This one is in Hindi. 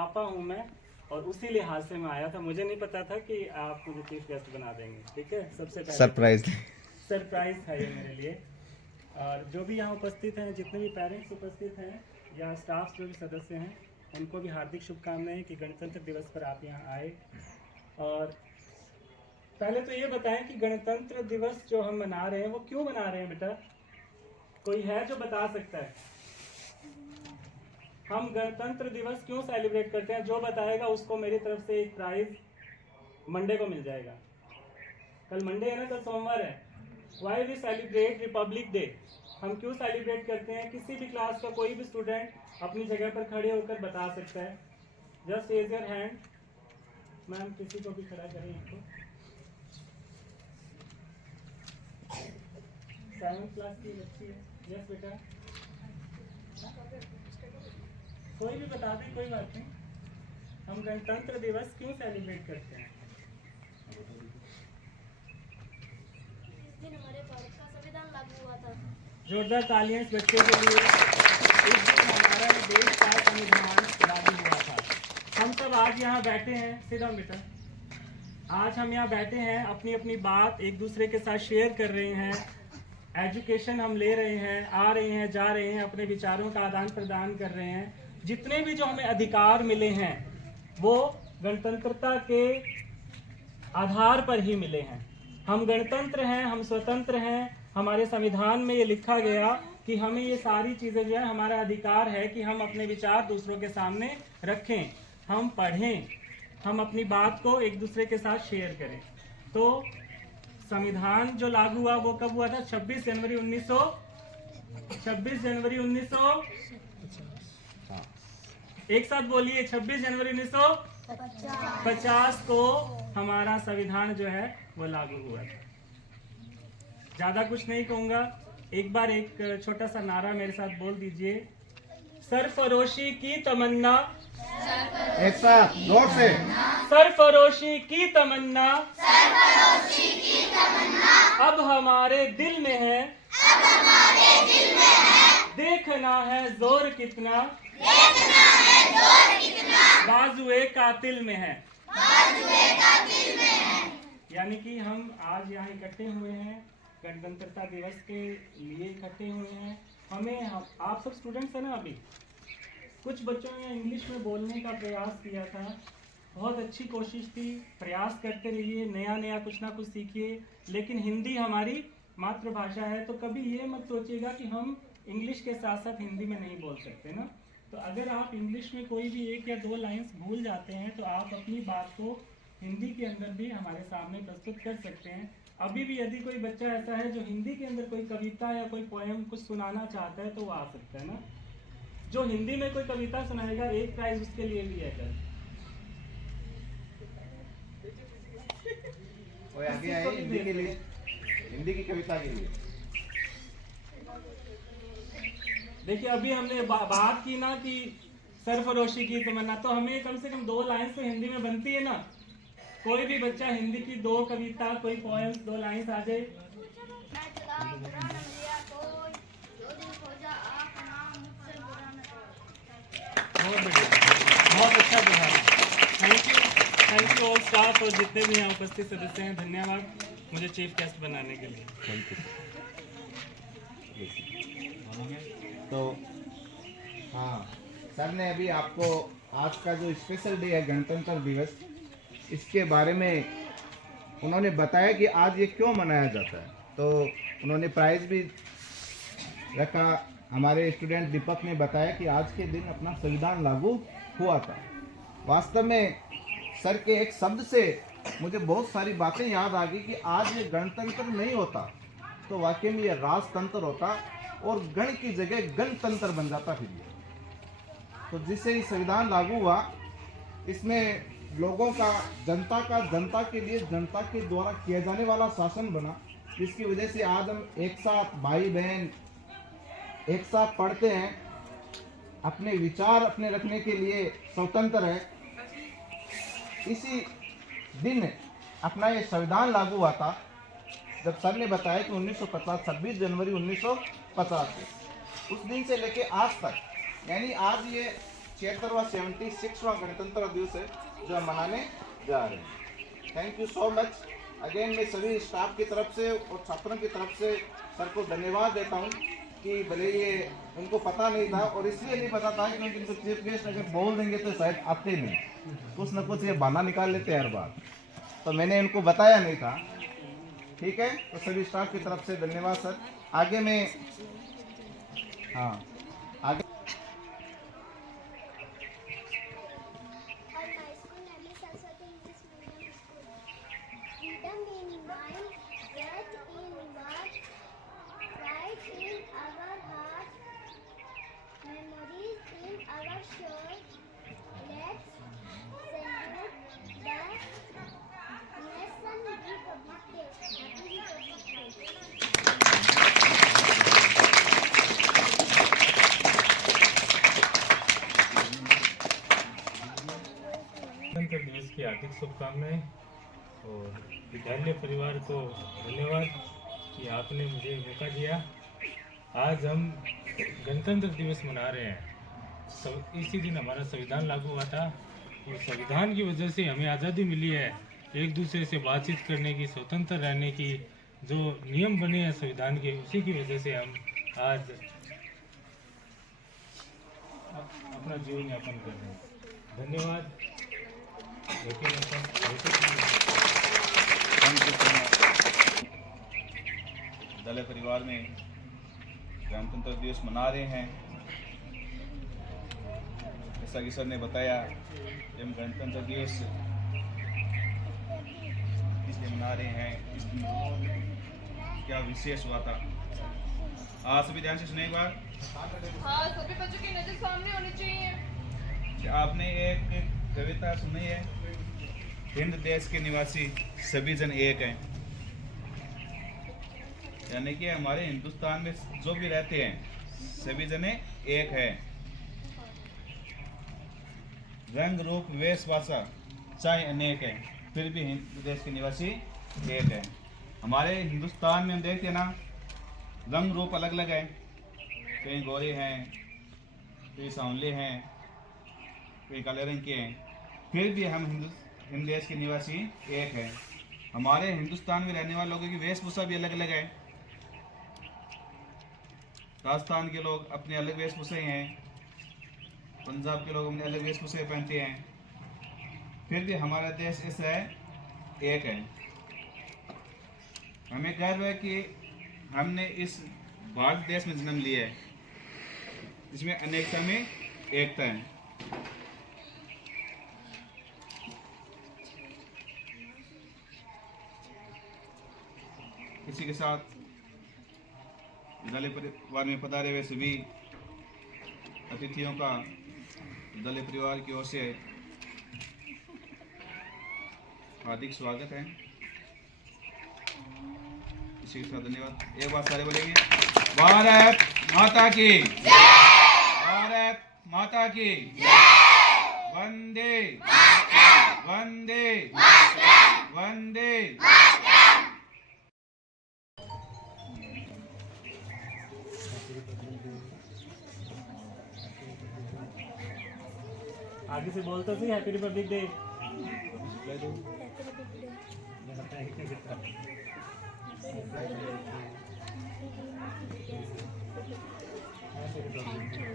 पापा हूँ मैं, और उसी लिहाज से मैं आया था। मुझे नहीं पता था कि आप मुझे चीफ गेस्ट बना देंगे। ठीक है, सबसे पहले सरप्राइज था ये मेरे लिए। और जो भी यहाँ उपस्थित हैं, जितने भी पेरेंट्स उपस्थित हैं या स्टाफ जो भी सदस्य हैं, उनको भी हार्दिक शुभकामनाएं कि गणतंत्र दिवस पर आप यहाँ आए। और पहले तो ये बताएं कि गणतंत्र दिवस जो हम मना रहे हैं वो क्यों मना रहे हैं बेटा? कोई है जो बता सकता है? हम गणतंत्र दिवस क्यों सेलिब्रेट करते हैं? जो बताएगा उसको मेरी तरफ से एक प्राइज मंडे को मिल जाएगा। कल मंडे है ना, कल सोमवार है। Why we celebrate Republic Day? हम क्यों सेलिब्रेट करते हैं? किसी भी क्लास का कोई भी स्टूडेंट अपनी जगह पर खड़े होकर बता सकता है। Just raise your hand. Ma'am किसी को भी खड़ा करें इनको। 7th क्लास की बच्ची है। यस बेटा, कोई भी बता दें, कोई बात नहीं। हम गणतंत्र दिवस क्यों सेलिब्रेट करते हैं? इस दिन हमारे भारत का संविधान लागू हुआ था। जोरदार तालियां इस बच्चे के लिए। इस दिन हमारा देश का संविधान लागू हुआ था। हम सब आज यहाँ बैठे हैं। सीधा बेटा, आज हम यहाँ बैठे हैं, अपनी अपनी बात एक दूसरे के साथ शेयर कर रहे हैं। एजुकेशन हम ले रहे हैं, आ रहे हैं, जा रहे हैं, अपने विचारों का आदान प्रदान कर रहे हैं। जितने भी जो हमें अधिकार मिले हैं वो गणतंत्रता के आधार पर ही मिले हैं। हम गणतंत्र हैं, हम स्वतंत्र हैं। हमारे संविधान में ये लिखा गया कि हमें ये सारी चीज़ें जो है, हमारा अधिकार है कि हम अपने विचार दूसरों के सामने रखें, हम पढ़ें, हम अपनी बात को एक दूसरे के साथ शेयर करें। तो संविधान जो लागू हुआ वो कब हुआ था? 26 जनवरी 1900 एक साथ बोलिए, 26 जनवरी 1950 को हमारा संविधान जो है वो लागू हुआ था। ज्यादा कुछ नहीं कहूंगा। एक बार एक छोटा सा नारा मेरे साथ बोल दीजिए। सरफरोशी की तमन्ना, एक साथ जोर से। सरफरोशी की तमन्ना अब हमारे दिल में है, देखना है जोर कितना बाजुए कातिल में है। यानी कि हम आज यहाँ इकट्ठे हुए हैं, गणतंत्रता दिवस के लिए इकट्ठे हुए हैं। आप सब स्टूडेंट्स हैं ना? अभी कुछ बच्चों ने इंग्लिश में बोलने का प्रयास किया था, बहुत अच्छी कोशिश थी। प्रयास करते रहिए, नया नया कुछ ना कुछ सीखिए। लेकिन हिंदी हमारी मातृभाषा है, तो कभी ये मत सोचिएगा कि हम इंग्लिश के साथ साथ हिंदी में नहीं बोल सकते ना। तो अगर आप इंग्लिश में कोई भी 1 या 2 लाइन्स भूल जाते हैं तो आप अपनी बात को हिंदी के अंदर भी हमारे सामने प्रस्तुत कर सकते हैं। अभी भी यदि कोई बच्चा ऐसा है जो हिंदी के अंदर कोई कविता या कोई पोएम कुछ सुनाना चाहता है तो वो आ सकता है ना। जो हिंदी में कोई कविता सुनाएगा, एक प्राइज उसके लिए भी है सर। आगे आए हिंदी के लिए, हिंदी की कविता के लिए। देखिए, अभी हमने बात की ना कि सरफरोशी की तमन्ना, तो हमें कम से कम 2 लाइन तो हिंदी में बनती है ना। कोई भी बच्चा हिंदी की 2 कविता, कोई पोएम्स 2 लाइन्स आ जाए। बहुत अच्छा जवाब। थैंक यू ऑल स्टाफ और जितने भी यहाँ उपस्थित सदस्य हैं, धन्यवाद मुझे चीफ गेस्ट बनाने के लिए। Thank you. तो हाँ, सर ने अभी आपको आज का जो स्पेशल डे है गणतंत्र दिवस, इसके बारे में उन्होंने बताया कि आज ये क्यों मनाया जाता है। तो उन्होंने प्राइज भी रखा। हमारे स्टूडेंट दीपक ने बताया कि आज के दिन अपना संविधान लागू हुआ था। वास्तव में सर के एक शब्द से मुझे बहुत सारी बातें याद आ गई कि आज ये गणतंत्र नहीं होता तो वाकई में ये राजतंत्र होता और गण की जगह गणतंत्र बन जाता। फिर ये तो जिससे ये संविधान लागू हुआ, इसमें लोगों का, जनता के लिए जनता के द्वारा किया जाने वाला शासन बना, जिसकी वजह से आज हम एक साथ भाई बहन एक साथ पढ़ते हैं, अपने विचार अपने रखने के लिए स्वतंत्र है। इसी दिन अपना ये संविधान लागू हुआ था, जब सर ने बताया कि 1950 26 जनवरी 1950 उस दिन से लेके आज तक, यानी आज ये 76वां 76वां गणतंत्र दिवस है जो हम मनाने जा रहे हैं। Thank you so much again. मैं सभी स्टाफ की तरफ से और छात्रों की तरफ से सर को धन्यवाद देता हूँ कि भले ये उनको पता नहीं था, और इसलिए नहीं पता था क्योंकि इनको चीफ गेस्ट अगर बोल देंगे तो शायद आते नहीं, कुछ ना कुछ ये बहाना निकाल लेते हैं हर बार, तो मैंने इनको बताया नहीं था। ठीक है, तो सभी स्टाफ की तरफ से धन्यवाद सर। आगे मैं हाँ आगे At my school, Nami Saraswati English Medium School. Freedom in mind, death in birth, pride in our heart, memories in our soul. Let's salute the nation Republic Day. Happy Republic Day. गणतंत्र दिवस की हार्दिक शुभकामनाएं और विद्यालय परिवार को धन्यवाद कि आपने मुझे मौका दिया। आज हम गणतंत्र दिवस मना रहे हैं। इसी दिन हमारा संविधान लागू हुआ था और संविधान की वजह से हमें आज़ादी मिली है, एक दूसरे से बातचीत करने की, स्वतंत्र रहने की। जो नियम बने हैं संविधान के, उसी की वजह से हम आज अपना जीवन यापन कर रहे हैं। धन्यवाद। विद्यालय परिवार में गणतंत्र दिवस मना रहे हैं। जैसा कि सर ने बताया, हम गणतंत्र दिवस इसलिए मना रहे हैं, इस दिन क्या विशेष हुआ था। आज सभी ध्यान से सुने एक बार। हाँ, सभी बच्चों की नजर सामने होनी चाहिए। आपने एक कविता सुनी है, हिंद देश के निवासी सभी जन एक हैं। यानी कि हमारे हिंदुस्तान में जो भी रहते हैं सभी जने एक हैं। रंग रूप वेश भाषा चाहे अनेक है, फिर भी हिंद देश के निवासी एक है। हमारे हिंदुस्तान में हम देखते हैं ना, रंग रूप अलग अलग है, कहीं गोरे हैं, कहीं सांवले हैं, कहीं काले रंग के हैं, फिर भी हम हिंद देश के निवासी एक हैं। हमारे हिंदुस्तान में रहने वाले लोगों की वेशभूषा भी अलग अलग है। राजस्थान के लोग अपने अलग वेशभूषा हैं, पंजाब के लोग अपने अलग वेशभूषा पहनते हैं, फिर भी हमारा देश ऐसा है, एक है। हमें गर्व है कि हमने इस भारत देश में जन्म लिया है, जिसमें अनेकता में एकता है। इसी के साथ विद्यालय परिवार में पधारे हुए सभी अतिथियों का विद्यालय परिवार की ओर से हार्दिक स्वागत है। इसी के साथ धन्यवाद। एक बार सारे बोलेंगे, भारत माता की, भारत माता की, वंदे वंदे वंदे। आगे से बोलते थे happy Republic day. Thank you.